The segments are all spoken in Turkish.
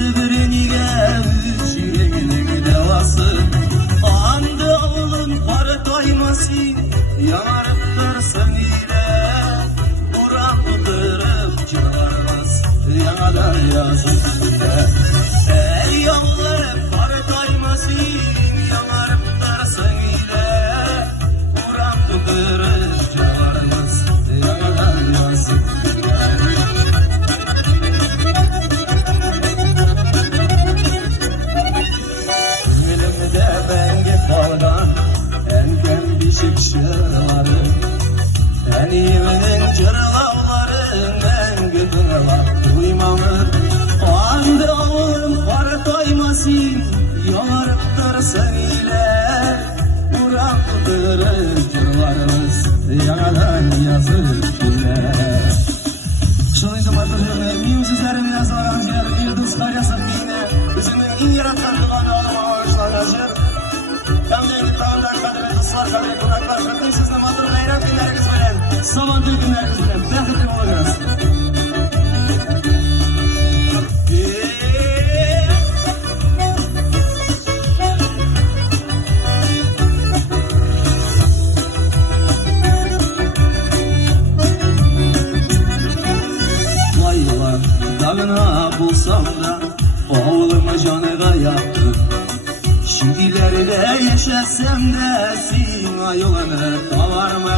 biriniga yürek devası. Andı oğlum para toymasın, yanarıp dursun ile. Buram kudurup çıkarmaz, yanadan yazık ile. Ey oğlum para toymasın, yanarıp dursun ile. Buram kudurup çıkarmaz, yanadan yazık ile. Kaldan en kendi şıkşıları, en iyinin cırlavların en güdüler duymamı. O anda oğlum para toymasın, yanarıp dursun ile. Buram kudurur cırlarımız, yanadan yazık ile. Şunun batırını, miyim sizlerin yazılan ciğer, bir dostlar yasak yine. Bizimle in yaratan duanı olma hoşlanacak. Kamdaki tağından kadere dostlar, kadere konaklar, şartın sizle matır gayret günleriniz bilen, samantığı günleriniz bilen, behretli olacağız. Layılar dağına bulsam da, oğlumu canıga yaptım. Şimdilerde yaşasam da sima yolunu tavarım.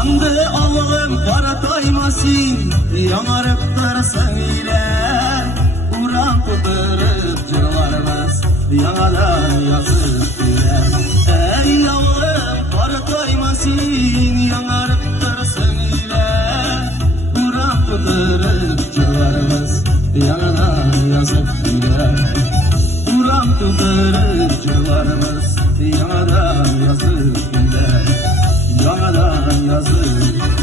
Andı Allah'ım para toymasın, yanarıp dursun ile. Buram kudurup cırlarımız, yanadan yazık ile. Ey Allah'ım para toymasın, yanarıp dursun ile. Buram kudurup cırlarımız, yanadan yazık ile. Buram kudurup cırlarımız, yanadan yazık ile. Yanadan yazık